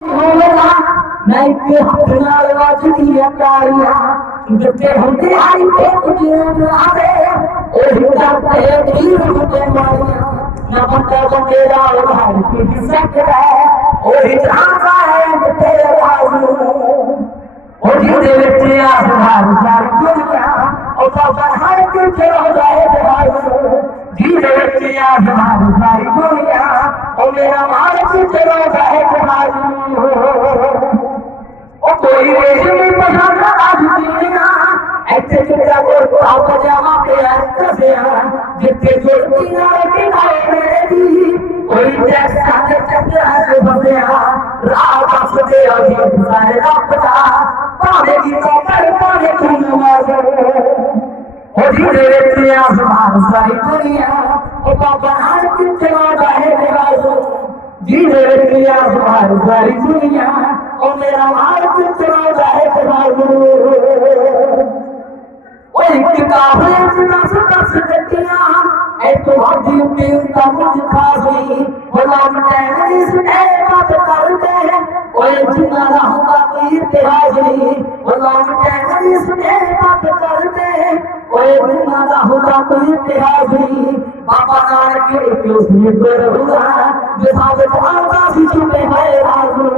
नहीं के हथनाल वाजती अकारिया जिते होते आई पे जीवन आवे ओही करते धीर के मारिया न बंदा बंदेरा भाई की सकरा ओही जागा है तेरे राजू ओही दे बेटे आधार सारी दुनिया और बाबा हर के चलो जाए भाई धीरे बेटे आधार सारी दुनिया और मेरा मार के चलो जाए भाई ओ कोई रेशमी पसंद आज दुनिया ऐसे चित्रा को आप जामा पे आते से जितने जोड़ती ना के गाए मेरी कोई जैसा चक्रा से बसिया रात से अभी सारे रापता पावे की तो कर पावे तुम मारो ओ धीरे धीरे आसमान सारी दुनिया ओ बाबा हर कुछ चला जाए राजू धीरे धीरे आसमान सारी दुनिया ओ मेरा हार कुछ चला जाए राजू ओए किताब है दस गतियां ऐ तो हाथी पे उनका कुछ खास नहीं बोला मैं इस बात करते हैं ओए जिना रहूंगा कोई इतिहास नहीं बोला मैं इस बात करते हैं ओए जिना रहूंगा कोई इतिहास नहीं बाबा नानक के क्यों से पर हुआ जो साबित आकाश में है राजू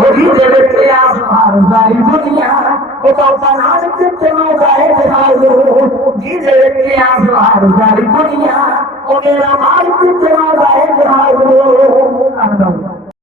ओही देवे के आसमान सारी दुनिया ओ बाबा नानक चलो जाए राजू जी देवे के आसमान सारी दुनिया ओ मेरा मालिक चलो जाए राजू